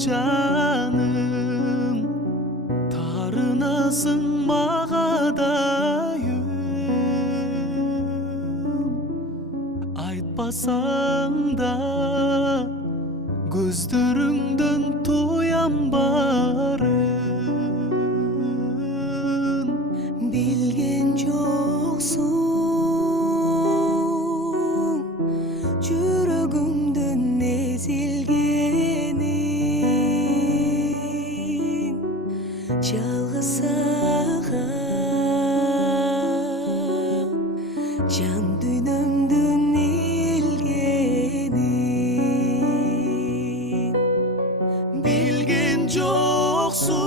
жаным, тарынасың мағадайым, айтпасаң да көздеріңден тоям барын. Bilgen joksun жүрөгүмдүн ezilgenin, жалгыз сага жан дүйнөмдүн илгенин. Bilgen жоксуң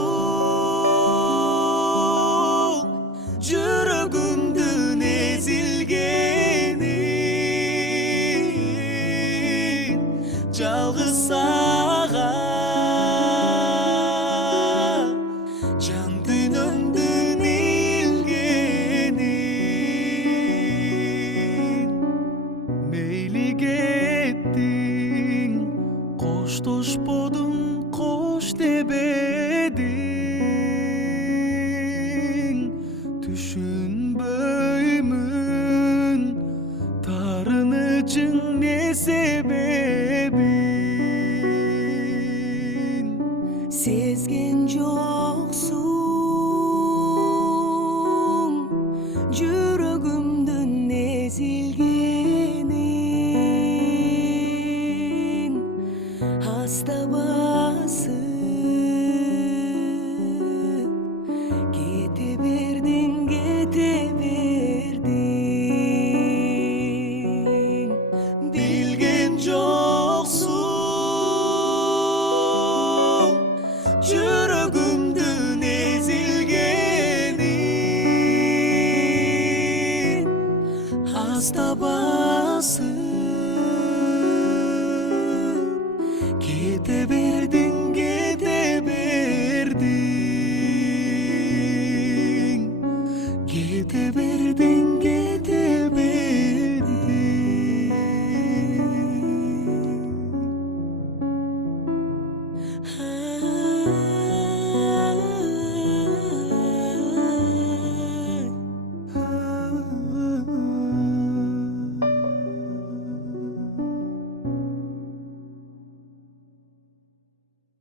жүрөгүмдүн ezilgenin, жалгыз сага жан дүйнөмдүн илгенин. Мейли кеттиң, коштошподуң, кош дебедиң. Түшүнбөймүн тарынычың не себебин. Сезген жоксуң жүрөгүмдүн ezilgenin, аста басып кете бердиң, кете бердиң. Билген жоксуң жүрөгүмдүн ezilgenin, аста басып кете бердиң, кете бердиң. Кете бердиң, кете бердиң.